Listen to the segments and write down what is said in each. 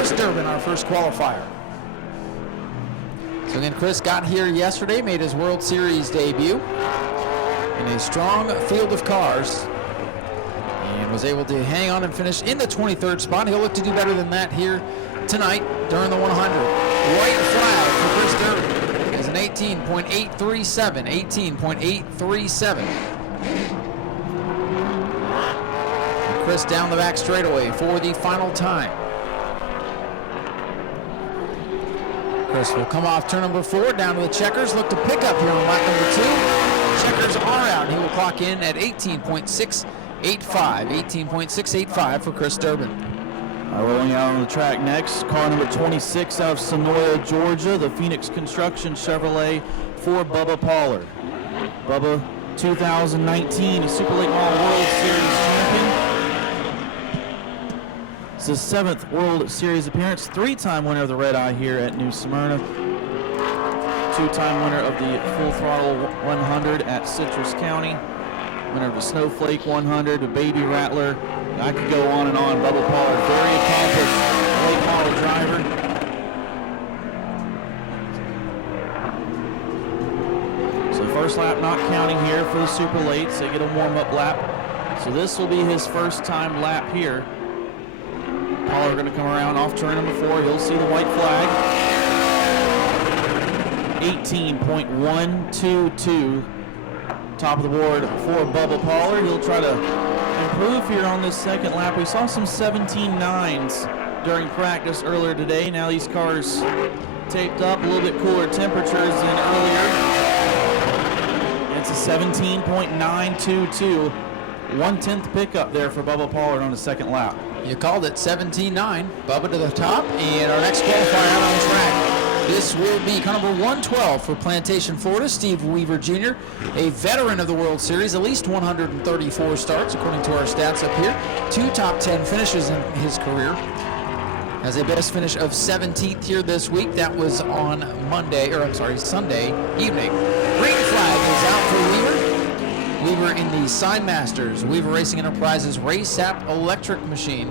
Chris Durbin, our first qualifier. So again, Chris got here yesterday, made his World Series debut in a strong field of cars, and was able to hang on and finish in the 23rd spot. He'll look to do better than that here tonight during the 100. White flag for Chris Durbin is an 18.837, 18.837. Chris down the back straightaway for the final time. Chris will come off turn number 4, down to the checkers, look to pick up here on lap number 2. Checkers are out, and he will clock in at 18.685, 18.685 for Chris Durbin. Rolling out on the track next, car number 26 out of Sonoya, Georgia, the Phoenix Construction Chevrolet for Bubba Pollard. Bubba, 2019 Super Late Model World Series champion. It's his 7th World Series appearance, 3-time winner of the Red Eye here at New Smyrna, 2-time winner of the Full Throttle 100 at Citrus County, winner of the Snowflake 100, the Baby Rattler. I could go on and on. Bubba Pollard, very accomplished late model driver. So first lap not counting here for the Super Lates. They get a warm-up lap. So this will be his first time lap here. Pollard going to come around off turn number 4. He'll see the white flag. 18.122. Top of the board for Bubba Pollard. He'll try to improve here on this second lap. We saw some 17.9s during practice earlier today. Now these cars taped up, a little bit cooler temperatures than earlier. It's a 17.922. 1/10 pickup there for Bubba Pollard on the second lap. You called it, 17.9. Bubba to the top, and our next qualifier out on track. This will be car number 112 for Plantation, Florida, Steve Weaver Jr., a veteran of the World Series, at least 134 starts according to our stats up here. 2 top 10 finishes in his career. Has a best finish of 17th here this week. That was on Sunday evening. Green flag is out for Weaver. Weaver in the Sidemasters, Weaver Racing Enterprises Race App electric machine.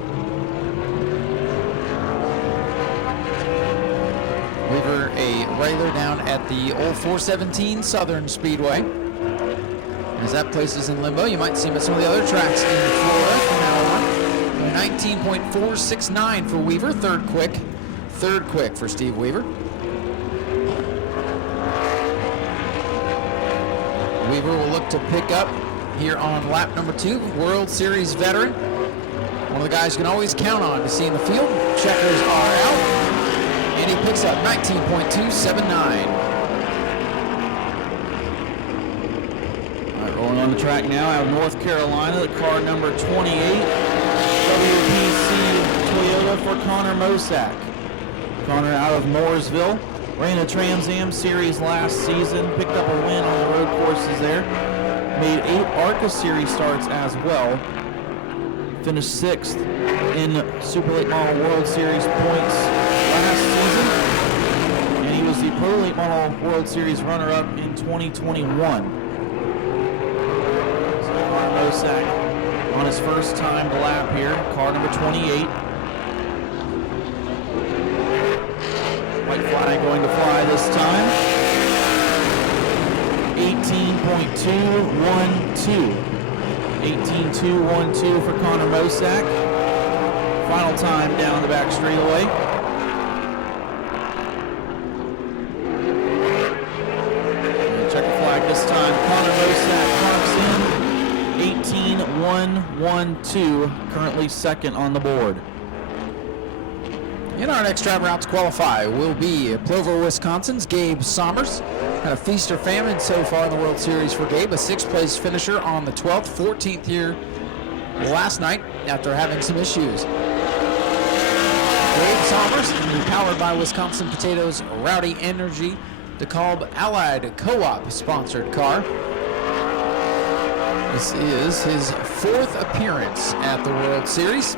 Weaver a regular down at the old 417 Southern Speedway. As that place is in limbo, you might see him at some of the other tracks in Florida from now on. 19.469 for Weaver, third quick for Steve Weaver. Weaver will look to pick up here on lap number 2. World Series veteran. One of the guys you can always count on to see in the field. Checkers are out. And he picks up 19.279. All right, rolling on the track now out of North Carolina, the car number 28, WPC Toyota for Connor Mosack. Connor out of Mooresville. Ran a Trans Am Series last season, picked up a win on the road courses there. Made 8 ARCA Series starts as well. Finished 6th in Super Late Model World Series points last season. And he was the Pro Late Model World Series runner-up in 2021. So Connor Mosack on his first time lap here, car number 28. White flag going to fly this time. 18.212. 18.212 for Connor Mosack. Final time down the back straightaway. Check the flag this time. Connor Mosack clocks in 18.112. Currently second on the board. And our next driver out to qualify will be Plover, Wisconsin's Gabe Summers. Had a feast or famine so far in the World Series for Gabe, a 6th place finisher on the 12th, 14th here last night after having some issues. Gabe Summers, powered by Wisconsin Potatoes Rowdy Energy, DeKalb Allied Co-op sponsored car. This is his 4th appearance at the World Series.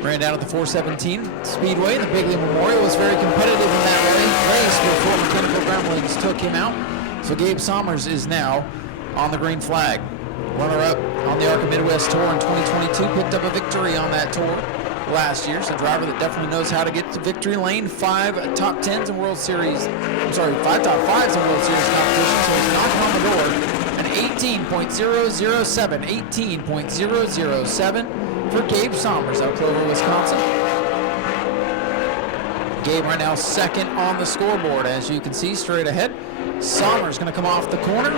Ran down at the 417 Speedway. The Bigley Memorial was very competitive in that race before Mechanical Gremlins took him out. So Gabe Summers is now on the green flag. Runner-up on the ARCA Midwest Tour in 2022, picked up a victory on that tour last year. So a driver that definitely knows how to get to victory lane. 5 top 10s in World Series. 5 top 5s in World Series competition. So he's knocking on the door. An 18.007. 18.007 for Gabe Summers out of Clover, Wisconsin. Gabe right now second on the scoreboard, as you can see straight ahead. Summers going to come off the corner.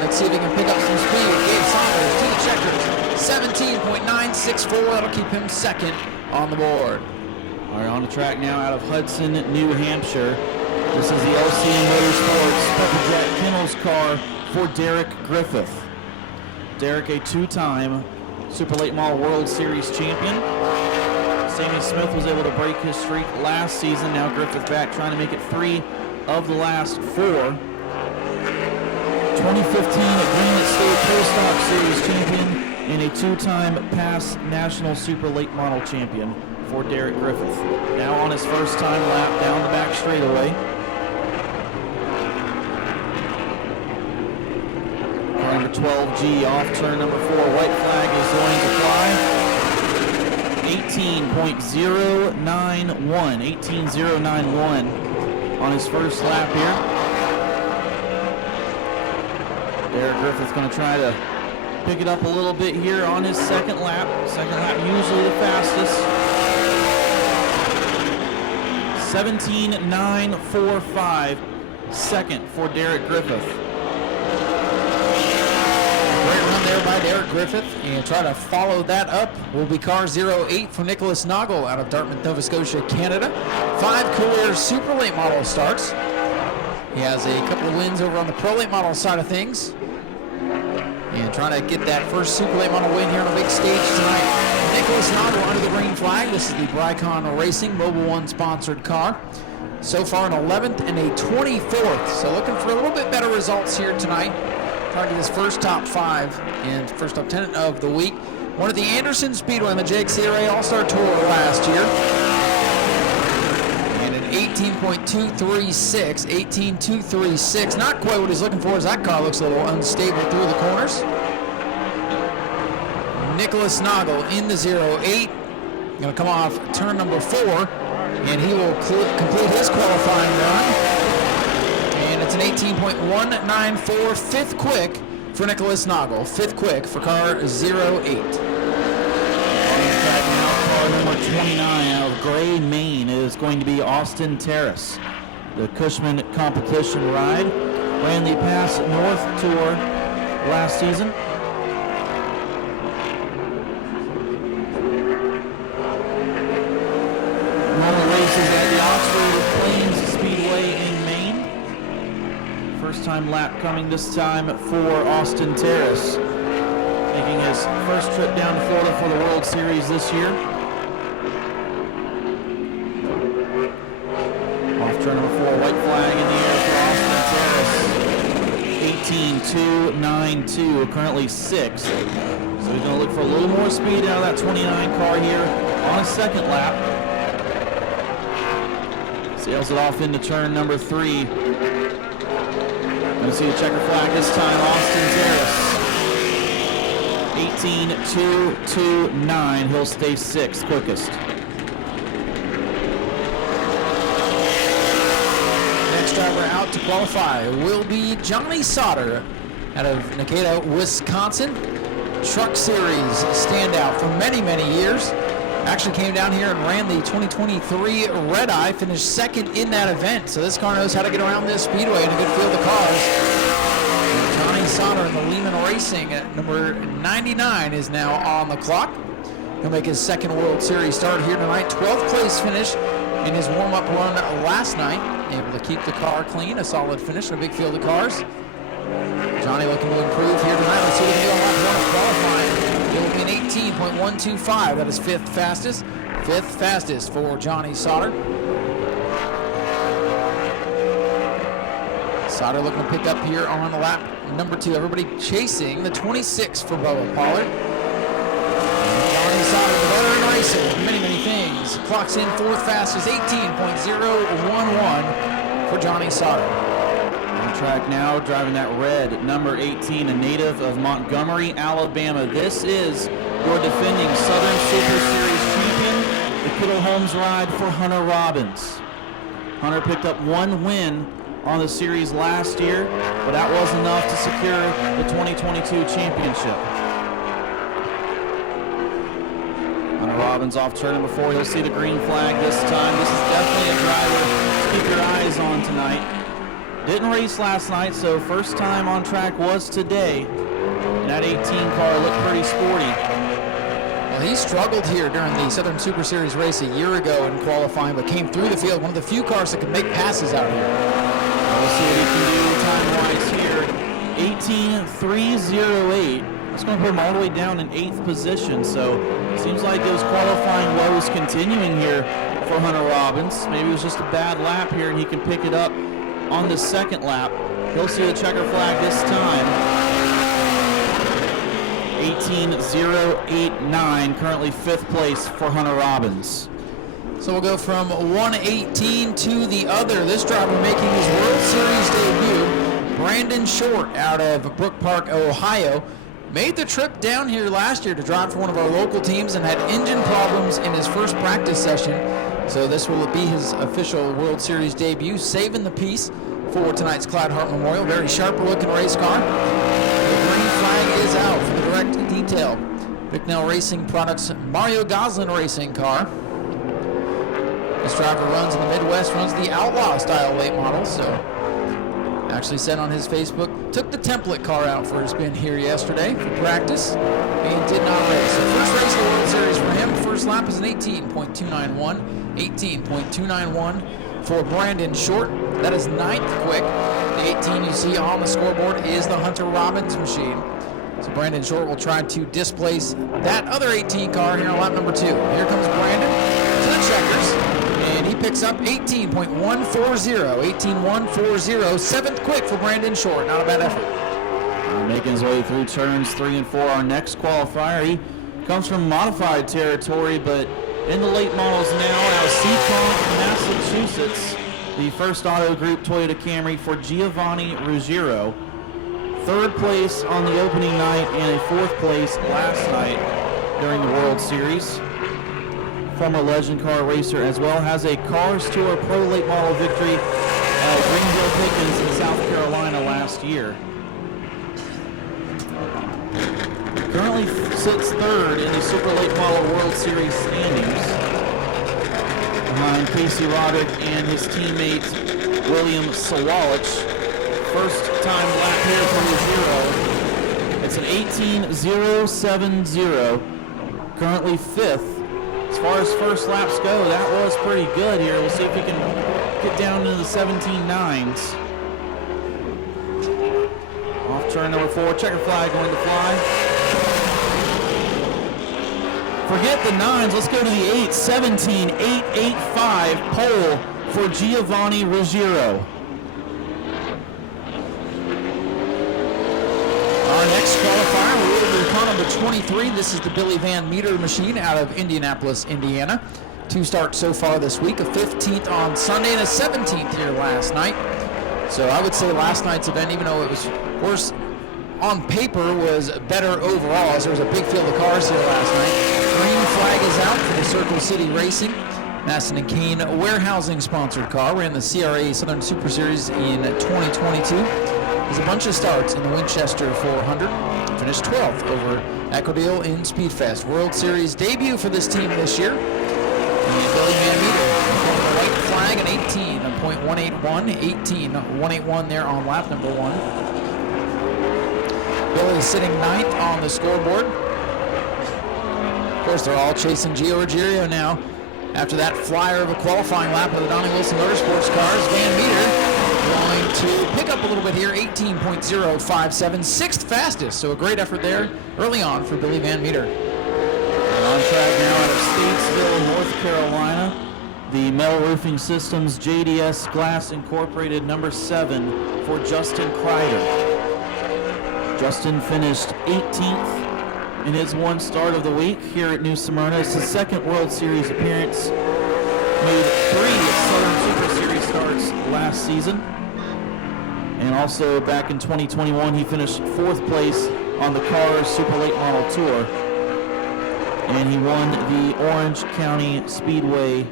Let's see if he can pick up some speed. Gabe Summers to the checkers. 17.964. That'll keep him second on the board. All right, on the track now out of Hudson, New Hampshire. This is the LCN Motorsports Pepperjack Kennels car for Derek Griffith. Derek, a 2-time Super Late Model World Series champion. Sammy Smith was able to break his streak last season. Now Griffith back trying to make it 3 of the last 4. 2015 Greenland State Pro Stock Series champion and a 2-time past National Super Late Model champion for Derek Griffith. Now on his first time lap down the back straightaway. Car number 12G off turn number 4. White flag is going to fly. 18.091. 18.091 on his first lap here. Derek Griffith's going to try to pick it up a little bit here on his second lap. Second lap usually the fastest. 17.945, second for Derek Griffith. Great run there by Derek Griffith, and try to follow that up will be car 08 for Nicholas Nago out of Dartmouth, Nova Scotia, Canada. 5 career Super Late Model starts. He has a couple of wins over on the Pro Late Model side of things. And trying to get that first Super Late Model win here on a big stage tonight. Nicholas Nago under the green flag. This is the Brycon Racing Mobil 1 sponsored car. So far an 11th and a 24th. So looking for a little bit better results here tonight. Trying to get his first top 5 and first top 10 of the week. Won at the Anderson Speedway on the Jake CRA All-Star Tour last year. 18.236, 18.236. Not quite what he's looking for, as that car looks a little unstable through the corners. Nicholas Nago in the 08. Going to come off turn number 4, and he will complete his qualifying run. And it's an 18.194, 5th quick for Nicholas Nago. 5th quick for car 08. Number 29 out of Gray, Maine is going to be Austin Terrace. The Cushman competition ride. Ran the Pass North Tour last season. Won the races at the Oxford Plains Speedway in Maine. First time lap coming this time for Austin Terrace. Making his first trip down to Florida for the World Series this year. Turn number 4, white flag in the air for Austin Terrace. 18.292, currently 6th. So he's going to look for a little more speed out of that 29 car here on his second lap. Sails it off into turn number 3. Going to see the checker flag this time, Austin Terrace. 18.229, he'll stay 6th quickest. Driver out to qualify will be Johnny Sautter out of Nacada, Wisconsin. Truck Series standout for many, many years. Actually came down here and ran the 2023 Red Eye, finished second in that event. So this car knows how to get around this speedway in a good field of cars. And Johnny Sautter in the Lehman Racing at number 99 is now on the clock. He'll make his second World Series start here tonight. 12th place finish in his warm-up run last night. Able to keep the car clean, a solid finish in a big field of cars. Johnny looking to improve here tonight. Let's see what he can do on lap 1 of qualifying. It will be an 18.125. That is 5th fastest. 5th fastest for Johnny Sautter. Sautter looking to pick up here on lap number 2. Everybody chasing the 26 for Bubba Pollard. Johnny Sautter, the veteran racer, many, many things. Clocks in 4th fastest, 18.011 for Johnny Sautter. On track now, driving that red, number 18, a native of Montgomery, Alabama. This is your defending Southern Super Series champion, pivotal homes ride for Hunter Robbins. Hunter picked up one win on the series last year, but that was enough to secure the 2022 championship. Hunter Robbins off turn number 4. He'll see the green flag this time. This is definitely a driver to keep your eyes on tonight. Didn't race last night, so first time on track was today. And that 18 car looked pretty sporty. Well, he struggled here during the Southern Super Series race a year ago in qualifying, but came through the field. One of the few cars that can make passes out here. We'll see what he can do time-wise here. 18.308. That's going to put him all the way down in 8th position, so it seems like those qualifying woes continuing here for Hunter Robbins. Maybe it was just a bad lap here, and he can pick it up on the second lap. He'll see the checker flag this time. 18.089, currently 5th place for Hunter Robbins. So we'll go from 118 to the other. This driver making his World Series debut, Brandon Short out of Brook Park, Ohio. Made the trip down here last year to drive for one of our local teams and had engine problems in his first practice session. So this will be his official World Series debut, saving the piece for tonight's Clyde Hart Memorial. Very sharp looking race car. The green flag is out for the direct detail. Bicknell Racing Products Mario Goslin racing car. This driver runs in the Midwest, runs the Outlaw style late model, so actually said on his Facebook, took the template car out for a spin here yesterday for practice and did not race. So first race of the World Series for him. First lap is an 18.291. 18.291 for Brandon Short. That is 9th quick. The 18 you see on the scoreboard is the Hunter Robbins machine. So Brandon Short will try to displace that other 18 car here on lap number 2. Here comes Brandon to the checkers, and he picks up 18.140. 18.140, 7th quick for Brandon Short. Not a bad effort. Making his way through turns 3 and 4. Our next qualifier, he comes from modified territory, but in the late models now, out of Seacon, Massachusetts, the first Auto Group Toyota Camry for Giovanni Rugero. 3rd place on the opening night and a 4th place last night during the World Series. Former legend car racer, as well has a Cars Tour Pro Late Model victory at Greenville Pickens in South Carolina last year. Currently sits 3rd in the Super Late Model World Series standings, behind Casey Roderick and his teammate William Swalich. First time lap here for Rugero. It's an 18.070, currently 5th. As far as first laps go, that was pretty good here. We'll see if we can get down into the 17.9s. Off turn number 4, checker flag going to fly. Forget the 9s, let's go to the 8s. 17.885 pole for Giovanni Rugero. Our next qualifier, we're over to car number 23. This is the Billy Van Meter machine out of Indianapolis, Indiana. 2 starts so far this week, a 15th on Sunday and a 17th here last night. So I would say last night's event, even though it was worse on paper, was better overall, as there was a big field of cars here last night. Green flag is out for the Circle City Racing. Masson and Kane warehousing sponsored car. Ran the CRA Southern Super Series in 2022. There's a bunch of starts in the Winchester 400. Finished 12th over Equidale in Speedfest. World Series debut for this team this year. And Billy Van Meter, the white flag at 18.181. 18.181 there on lap number 1. Billy sitting 9th on the scoreboard. Of course, they're all chasing Gio Ruggiero now. After that flyer of a qualifying lap of the Donnie Wilson Motorsports cars, Van Meter going to pick up a little bit here, 18.057, 6th fastest, so a great effort there early on for Billy Van Meter. And on track now out of Statesville, North Carolina, the Metal Roofing Systems JDS Glass Incorporated number 7 for Justin Crider. Justin finished 18th in his 1 start of the week here at New Smyrna. It's his 2nd World Series appearance. Made 3 Southern Super Series starts last season. And also back in 2021, he finished 4th place on the Cars Super Late Model Tour. and he won the Orange County Speedway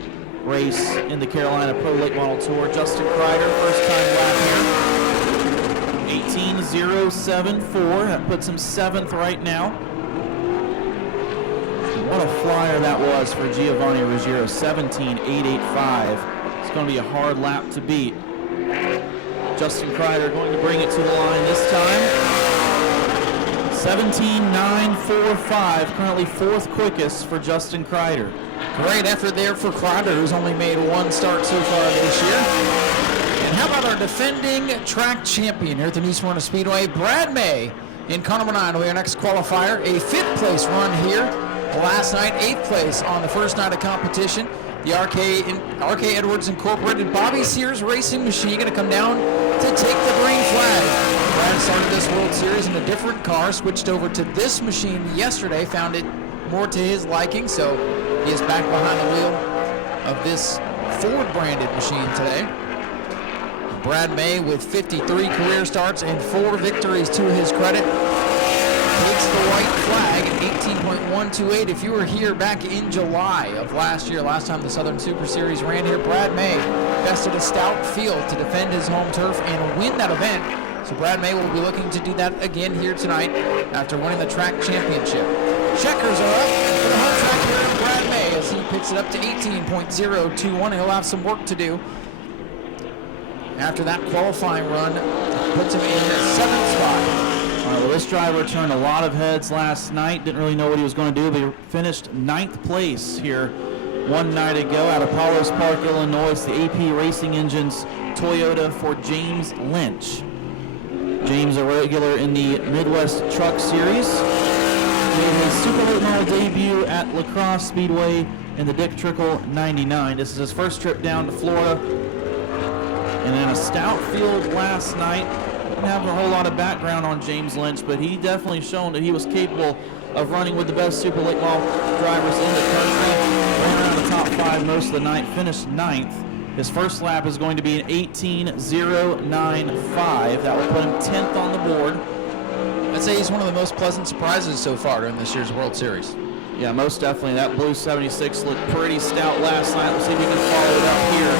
race in the Carolina Pro Late Model Tour. Justin Crider, first time lap here. 18.074, that puts him 7th right now. What a flyer that was for Giovanni Rugero, 17.885. It's going to be a hard lap to beat. Justin Crider going to bring it to the line this time. 17.945, currently 4th quickest for Justin Crider. Great effort there for Crider, who's only made one start so far this year. And how about our defending track champion here at the New Smyrna Speedway, Brad May, in car number 9 will be our next qualifier. A 5th place run here last night, 8th place on the first night of competition. The RK Edwards Incorporated Bobby Sears racing machine going to come down to take the green flag. Brad started this World Series in a different car, switched over to this machine yesterday, found it more to his liking, so he is back behind the wheel of this Ford branded machine today. Brad May with 53 career starts and 4 victories to his credit. Takes the white flag at 18.128. If you were here back in July of last year, last time the Southern Super Series ran here, Brad May bested a stout field to defend his home turf and win that event. So Brad May will be looking to do that again here tonight after winning the track championship. Checkers are up for the home track here in Brad May as he picks it up to 18.021. He'll have some work to do after that qualifying run puts him in the 7th spot. All right, well, this driver turned a lot of heads last night. Didn't really know what he was going to do, but he finished 9th place here one night ago out of Palos Park, Illinois. It's the AP Racing Engines Toyota for James Lynch. James, a regular in the Midwest Truck Series. Made his Super Late Model debut at La Crosse Speedway in the Dick Trickle 99. This is his first trip down to Florida. And in a stout field last night. Didn't have a whole lot of background on James Lynch, but he definitely shown that he was capable of running with the best Super Late Model drivers in the country. Ran around the top 5 most of the night, finished 9th. His first lap is going to be an 18.095. That will put him 10th on the board. I'd say he's one of the most pleasant surprises so far during this year's World Series. Yeah, most definitely. That blue 76 looked pretty stout last night. Let's see if he can follow it up here.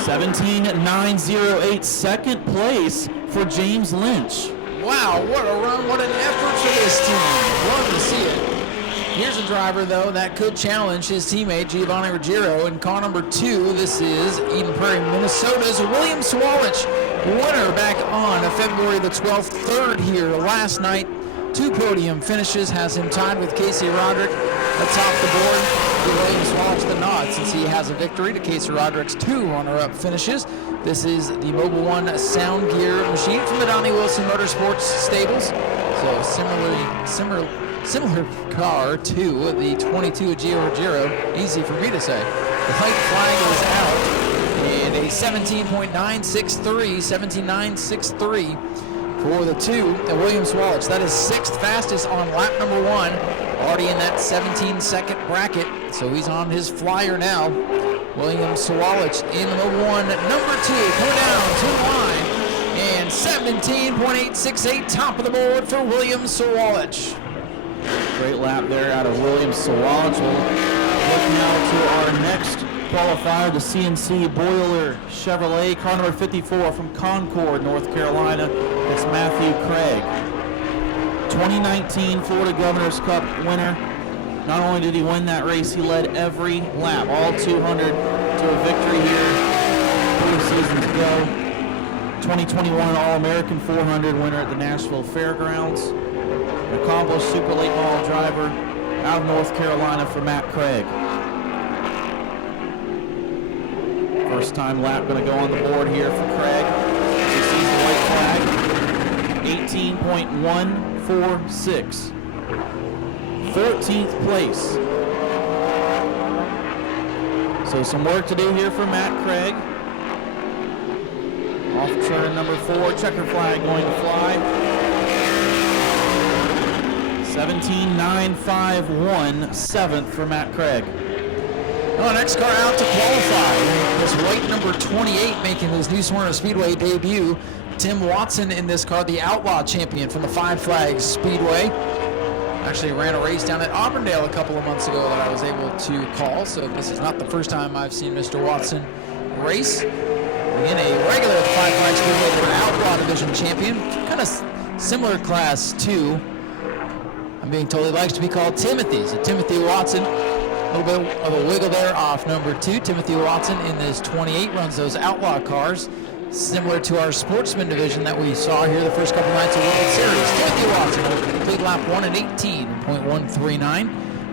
17.908, 2nd place for James Lynch. Wow, what a run, what an effort for this team. Love to see it. Here's a driver, though, that could challenge his teammate, Giovanni Rugero, in car number 2. This is Eden Prairie, Minnesota's William Swalich, winner back on February the 12th, 3rd here last night. 2 podium finishes, has him tied with Casey Roderick atop the board. William Swalich the nod since he has a victory to Casey Roderick's 2 runner-up finishes. This is the Mobile One sound gear machine from the Donnie Wilson Motorsports stables. So similar car to the 22 Gio Rugero. Easy for me to say. The white flag is out and a 17.963 for the 2 William Swalich. That is 6th fastest on lap number 1. Already in that 17-second bracket. So he's on his flyer now. William Swalich in the Mobile One number 2. Coming down to the line. And 17.868 top of the board for William Swalich. Great lap there out of William Swalich. We'll look now to our next qualifier, the CNC Boiler Chevrolet, car number 54 from Concord, North Carolina. It's Matthew Craig. 2019 Florida Governor's Cup winner. Not only did he win that race, he led every lap, all 200 to a victory here 3 seasons ago. 2021 All-American 400 winner at the Nashville Fairgrounds. An accomplished Super Late Model driver out of North Carolina for Matt Craig. First time lap going to go on the board here for Craig. He sees the white flag. 18.146. 14th place. So some work to do here for Matt Craig. Off turn number 4, checker flag going to fly. 17.951, 7th for Matt Craig. Well, next car out to qualify was white number 28 making his New Smyrna Speedway debut. Tim Watson in this car, the Outlaw champion from the Five Flags Speedway. Actually ran a race down at Auburndale a couple of months ago that I was able to call, so this is not the first time I've seen Mr. Watson race. Again, a regular at the Five Flags Speedway, an Outlaw Division champion. Kind of similar class to, I'm being told he likes to be called Timothy. So Timothy Watson, a little bit of a wiggle there off number 2. Timothy Watson in this 28 runs those Outlaw cars, similar to our Sportsman division that we saw here the first couple nights of World Series. Timothy Watson will complete lap 1 at 18.139.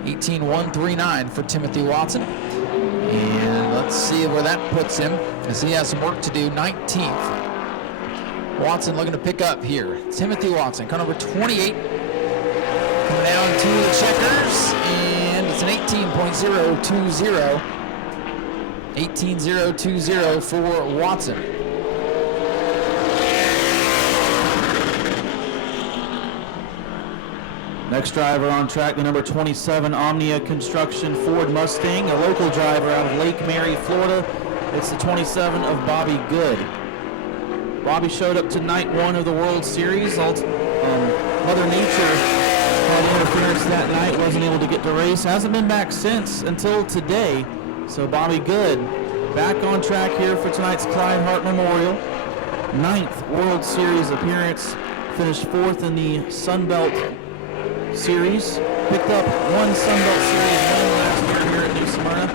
18.139 for Timothy Watson. And let's see where that puts him, because he has some work to do. 19th. Watson looking to pick up here. Timothy Watson, car number 28, coming down to the checkers, and it's an 18.020. 18.020 for Watson. Next driver on track, the number 27 Omnia Construction Ford Mustang, a local driver out of Lake Mary, Florida. It's the 27 of Bobby Good. Bobby showed up to night 1 of the World Series. Mother Nature had interference that night, wasn't able to get to race. Hasn't been back since until today. So Bobby Good back on track here for tonight's Clyde Hart Memorial. 9th World Series appearance. Finished 4th in the Sunbelt Series. Picked up 1 Sunbelt Series win last year here at New Smyrna.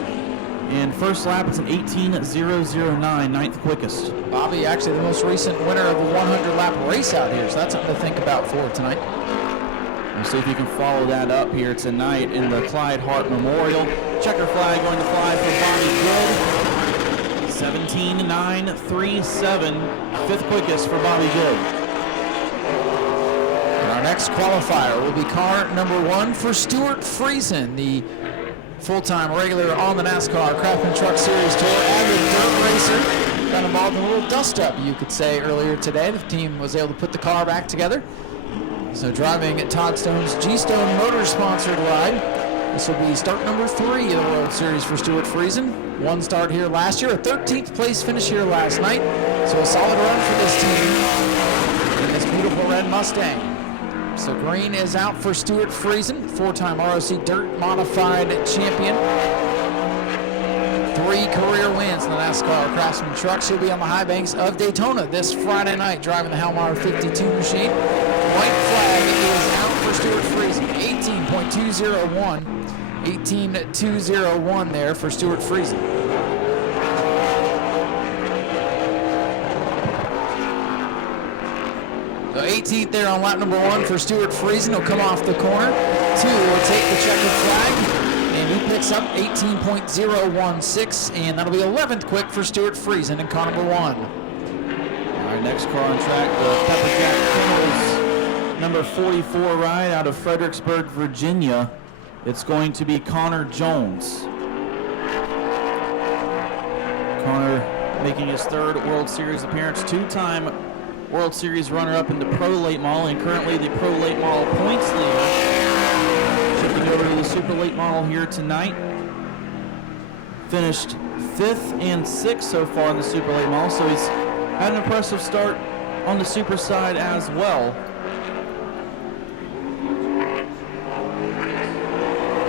And first lap, it's an 18.009, 9th quickest. Bobby, actually the most recent winner of a 100-lap race out here, so that's something to think about for tonight. We'll see if you can follow that up here tonight in the Clyde Hart Memorial. Checker flag going to fly for Bobby Good. 17.937, 5th quickest for Bobby Good. And our next qualifier will be car number 1 for Stewart Friesen, the full-time regular on the NASCAR Craftsman Truck Series Tour, avid dirt racer. Got involved in a little dust-up, you could say, earlier today. The team was able to put the car back together. So driving at Todd Stone's G-Stone Motors-sponsored ride. This will be start number 3 of the World Series for Stewart Friesen. 1 start here last year, a 13th place finish here last night. So a solid run for this team in this beautiful red Mustang. So green is out for Stewart Friesen, 4-time ROC Dirt Modified champion. 3 career wins in the NASCAR Craftsman Trucks. He'll be on the high banks of Daytona this Friday night driving the Halmar 52 machine. White flag is out for Stewart Friesen, 18.201. 18.201 there for Stewart Friesen. So 18th there on lap number 1 for Stewart Friesen. He'll come off the corner. 2 will take the checkered flag. And he picks up 18.016. And that'll be 11th quick for Stewart Friesen in car number 1. All right, next car on track, the Pepperjack Kennels number 44 ride out of Fredericksburg, Virginia. It's going to be Connor Jones. Connor making his 3rd World Series appearance, 2-time World Series runner-up in the Pro Late Model, and currently the Pro Late Model points leader. Shifting over to the Super Late Model here tonight. Finished 5th and 6th so far in the Super Late Model, so he's had an impressive start on the Super side as well.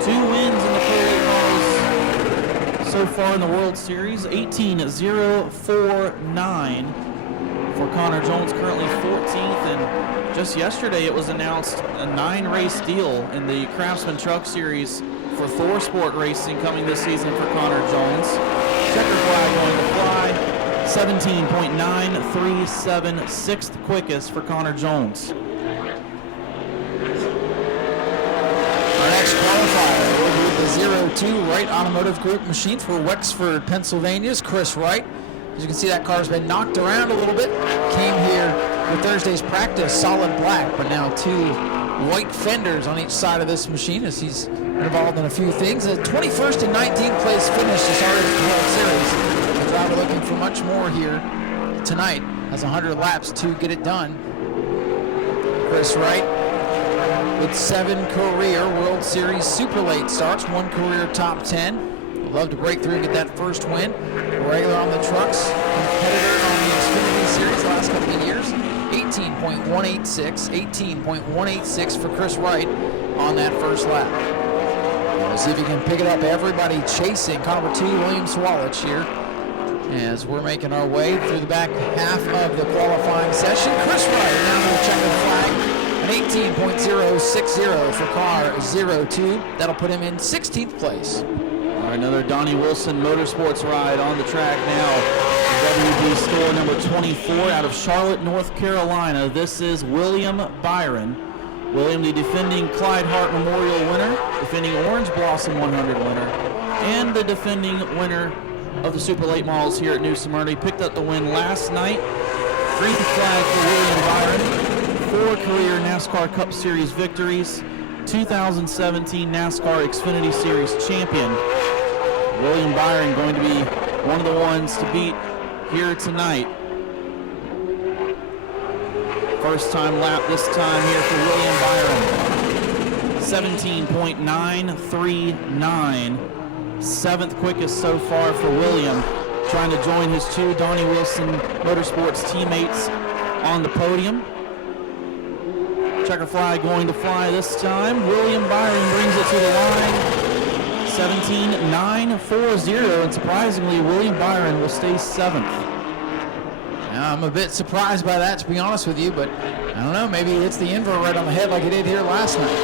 2 wins in the Pro Late Models so far in the World Series. 18.049 for Connor Jones, currently 14th, and just yesterday it was announced a 9-race deal in the Craftsman Truck Series for Thor Sport Racing coming this season for Connor Jones. Checker flag going to fly, 17.937, 6th quickest for Connor Jones. Our next qualifier will be the 02 Wright Automotive Group machine for Wexford, Pennsylvania's Chris Wright. As you can see, that car's been knocked around a little bit. Came here for Thursday's practice, solid black, but now 2 white fenders on each side of this machine as he's involved in a few things. A 21st and 19th place finish to start his World Series. The driver looking for much more here tonight. Has 100 laps to get it done. Chris Wright with 7 career World Series Super Late starts, 1 career top 10. Love to break through and get that first win. Regular on the trucks, competitor on the Xfinity Series the last couple of years. 18.186 for Chris Wright on that first lap. We'll see if he can pick it up. Everybody chasing car number 2, William Swalich here, as we're making our way through the back half of the qualifying session. Chris Wright now to the checkered flag, an 18.060 for car 02. That'll put him in 16th place. All right, another Donnie Wilson Motorsports ride on the track now. WD store number 24 out of Charlotte, North Carolina. This is William Byron. William, the defending Clyde Hart Memorial winner, defending Orange Blossom 100 winner, and the defending winner of the Super Late Models here at New Smyrna. He picked up the win last night. Green flag for William Byron. 4 career NASCAR Cup Series victories. 2017 NASCAR Xfinity Series champion. William Byron going to be one of the ones to beat here tonight. First time lap this time here for William Byron. 17.939. 7th quickest so far for William. Trying to join his 2 Donnie Wilson Motorsports teammates on the podium. Checker flag going to fly this time. William Byron brings it to the line. 17.940, and surprisingly, William Byron will stay 7th. Now, I'm a bit surprised by that, to be honest with you, but I don't know, maybe it's the invert right on the head like it did here last night.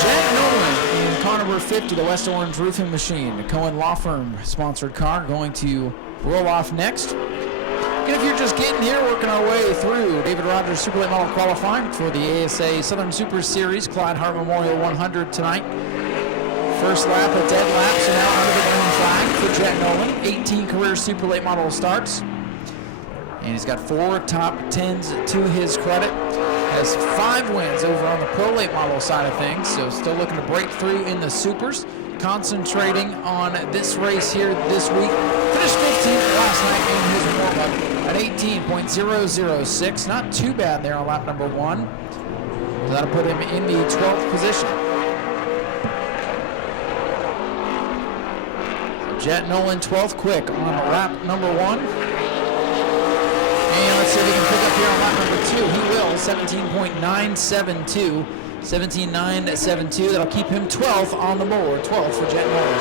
Jack Nolan in car number 50, the West Orange Roofing Machine, the Cohen Law Firm sponsored car, going to roll off next. And if you're just getting here, working our way through David Rogers Super Late Model qualifying for the ASA Southern Super Series Clyde Hart Memorial 100 tonight. First lap, a dead lap, so now under the green flag for Jack Nolan. 18 career Super Late Model starts. And he's got 4 top 10s to his credit. Has 5 wins over on the Pro Late Model side of things, so still looking to break through in the Supers. Concentrating on this race here this week. Finished 15th last night in his warm-up at 18.006. Not too bad there on lap number 1. So that'll put him in the 12th position. Jet Nolan 12th quick on lap number 1. And let's see if he can pick up here on lap number 2. He will, 17.972. 17.972. That'll keep him 12th on the board. 12th for Jet Nolan.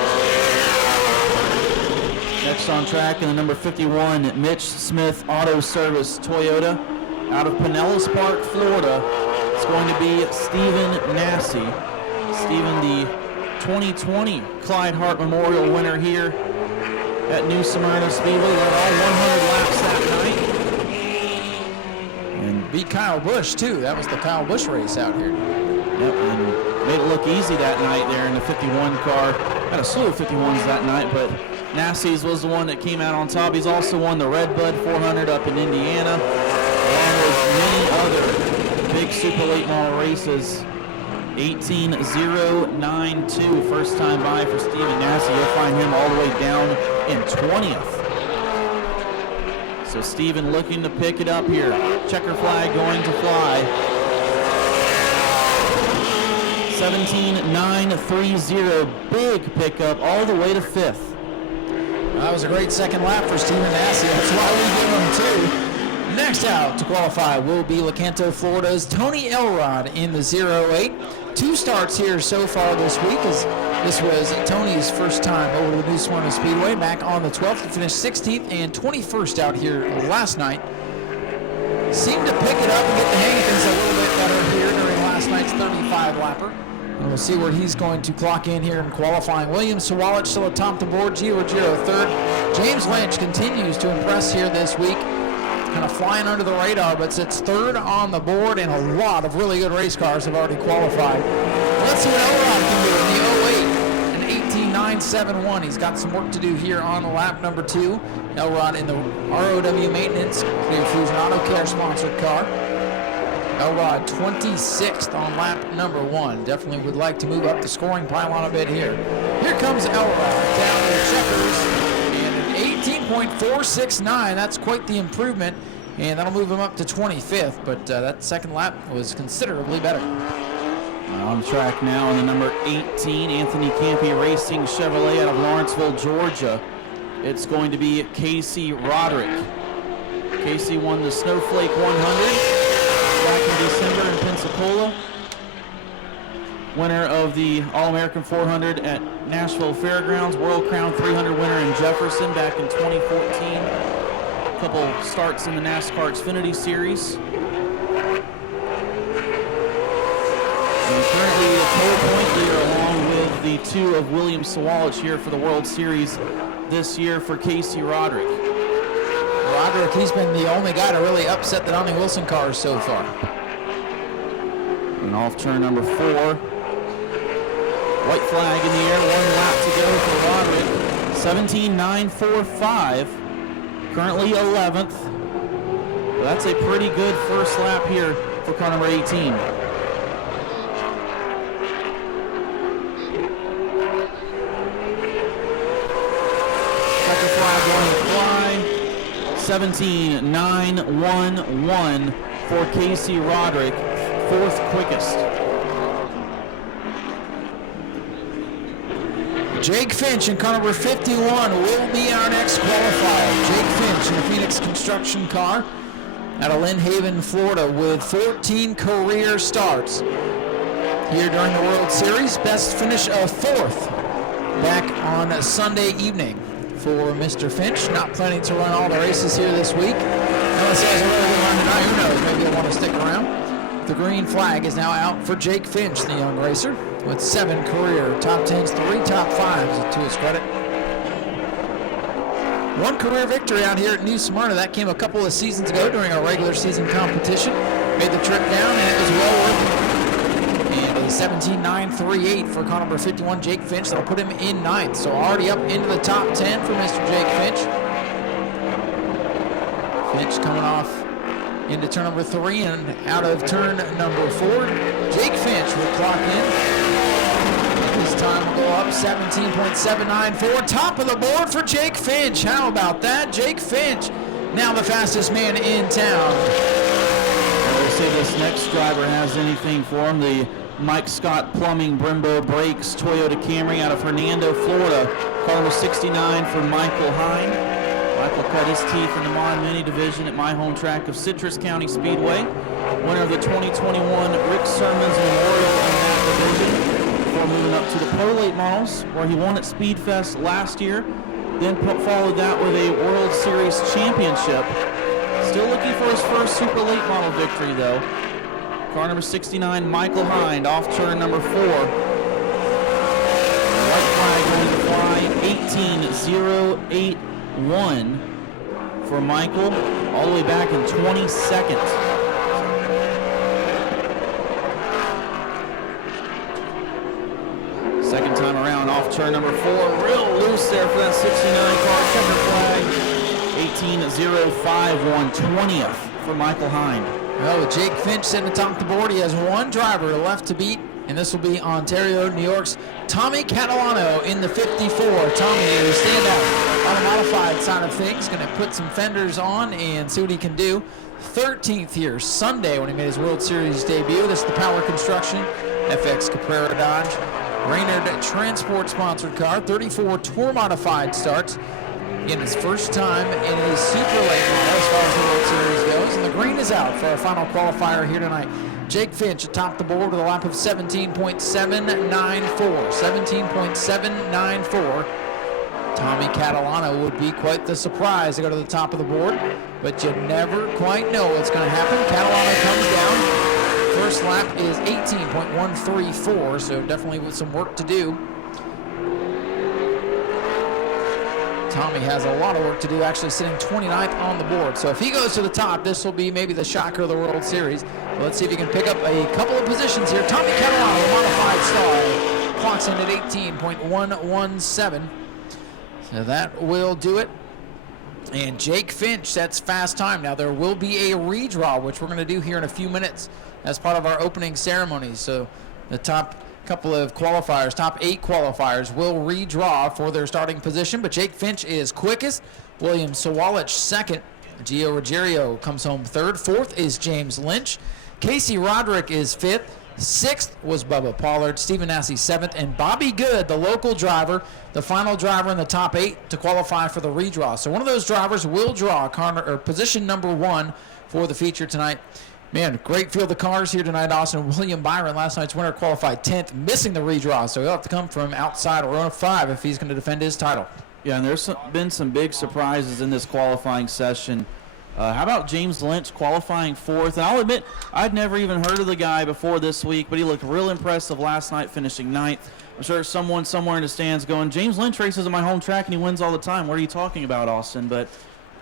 Next on track in the number 51, Mitch Smith Auto Service Toyota out of Pinellas Park, Florida. It's going to be Stephen Nau Sea. Stephen, the 2020 Clyde Hart Memorial winner here at New Smyrna Speedway. Led all 100 laps that night. And beat Kyle Busch, too. That was the Kyle Busch race out here. Yep, and made it look easy that night there in the 51 car. Had a slew of 51s that night, but Nau Sea's was the one that came out on top. He's also won the Red Bud 400 up in Indiana, along with many other big Super Late Model races. 18.092, first time by for Stephen Nau Sea. You'll find him all the way down in 20th. So Stephen looking to pick it up here. Checker flag going to fly. 17.930, big pickup all the way to 5th. That was a great second lap for Stephen Nau Sea. That's why we give him 2. Next out to qualify will be Lecanto, Florida's Tony Elrod in the 08. 2 starts here so far this week, as this was Tony's first time over the New Smyrna Speedway. Back on the 12th to finish 16th and 21st out here last night. Seemed to pick it up and get the hang of things a little bit better here during last night's 35-lapper. And we'll see where he's going to clock in here in qualifying. William Swalich still atop the board. Giovanni Rugero 3rd. James Lynch continues to impress here this week. Kind of flying under the radar, but sits 3rd on the board, and a lot of really good race cars have already qualified. Let's see what Elrod can do in the 08, an 18.971. He's got some work to do here on lap number 2. Elrod in the ROW Maintenance Clear Fusion Auto Care sponsored car. Elrod 26th on lap number 1. Definitely would like to move up the scoring pylon a bit here. Here comes Elrod down the checkers, and an 18.469. That's quite the improvement, and that'll move him up to 25th, but that second lap was considerably better. On track now in the number 18, Anthony Campy Racing Chevrolet out of Lawrenceville, Georgia. It's going to be Casey Roderick. Casey won the Snowflake 100 back in December in Pensacola. Winner of the All-American 400 at Nashville Fairgrounds. World Crown 300 winner in Jefferson back in 2014. A couple starts in the NASCAR Xfinity Series. And currently a total point leader along with the two of William Swalich here for the World Series this year for Casey Roderick. Roderick, he's been the only guy to really upset the Donnie Wilson cars so far. And off turn number 4. White flag in the air, 1 lap to go for Roderick. 17.945, currently 11th. Well, that's a pretty good first lap here for car number 18. Second flag going to fly. 17.911 for Casey Roderick, 4th quickest. Jake Finch in car number 51 will be our next qualifier. Jake Finch in a Phoenix construction car out of Lynn Haven, Florida, with 14 career starts here during the World Series. Best finish of 4th back on Sunday evening for Mr. Finch. Not planning to run all the races here this week. Unless he has a really good run tonight, who knows, maybe he'll want to stick around. The green flag is now out for Jake Finch, the young racer, with 7 career top 10s, 3 top 5s to his credit. 1 career victory out here at New Smyrna. That came a couple of seasons ago during our regular season competition. Made the trip down, and it was well worth it. And a 17.938 for car number 51, Jake Finch. That'll put him in 9th. So already up into the top 10 for Mr. Jake Finch. Finch coming off into turn number 3 and out of turn number 4. Jake Finch will clock in. His time will go up 17.794. Top of the board for Jake Finch. How about that? Jake Finch, now the fastest man in town. We'll see if this next driver has anything for him. The Mike Scott Plumbing Brembo Brakes Toyota Camry out of Hernando, Florida. Car number 69 for Michael Hine. Michael cut his teeth in the Mon Mini division at my home track of Citrus County Speedway. Winner of the 2021 Rick Sermons Memorial in that division. Before moving up to the Pro Late Models, where he won at Speedfest last year. Then followed that with a World Series championship. Still looking for his first Super Late Model victory, though. Car number 69, Michael Hind, off turn number 4. White flag going to fly, 18.081 for Michael, all the way back in 22nd. Second time around, off turn number 4, real loose there for that 69 car, checker flag, 18.051, 20th for Michael Hind. Well, with Jake Finch sitting atop the board, he has 1 driver left to beat, and this will be Ontario, New York's Tommy Catalano in the 54. Tommy is standout on the modified side of things, going to put some fenders on and see what he can do. 13th here, Sunday, when he made his World Series debut. This is the Power Construction FX Caprera Dodge Raynard Transport sponsored car. 34 tour modified starts. Again, his first time in his super late model as far as the World Series goes. And the green is out for our final qualifier here tonight. Jake Finch atop the board with a lap of 17.794. 17.794. Tommy Catalano would be quite the surprise to go to the top of the board, but you never quite know what's going to happen. Catalano comes down. First lap is 18.134, so definitely with some work to do. Tommy has a lot of work to do, actually sitting 29th on the board. So if he goes to the top, this will be maybe the shocker of the World Series. But let's see if he can pick up a couple of positions here. Tommy Catalano, the modified star, clocks in at 18.117. So that will do it. And Jake Finch sets fast time. Now there will be a redraw, which we're going to do here in a few minutes as part of our opening ceremony. So the top couple of qualifiers, top 8 qualifiers, will redraw for their starting position, but Jake Finch is quickest. William Swalich second. Gio Ruggiero comes home third. Fourth is James Lynch. Casey Roderick is fifth. 6th was Bubba Pollard. Stephen Nassy 7th. And Bobby Good, the local driver, the final driver in the top 8 to qualify for the redraw. So one of those drivers will draw position number 1 for the feature tonight. Man, great field of cars here tonight, Austin. William Byron, last night's winner, qualified 10th, missing the redraw. So he'll have to come from outside or on a 5 if he's going to defend his title. Yeah, and there's been some big surprises in this qualifying session. How about James Lynch qualifying 4th? And I'll admit, I'd never even heard of the guy before this week, but he looked real impressive last night, finishing 9th. I'm sure someone somewhere in the stands going, James Lynch races at my home track and he wins all the time. What are you talking about, Austin? But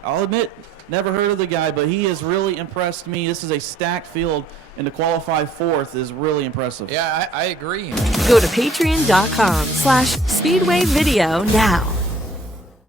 I'll admit, never heard of the guy, but he has really impressed me. This is a stacked field, and to qualify 4th is really impressive. Yeah, I agree. Go to patreon.com/Speedway Video now.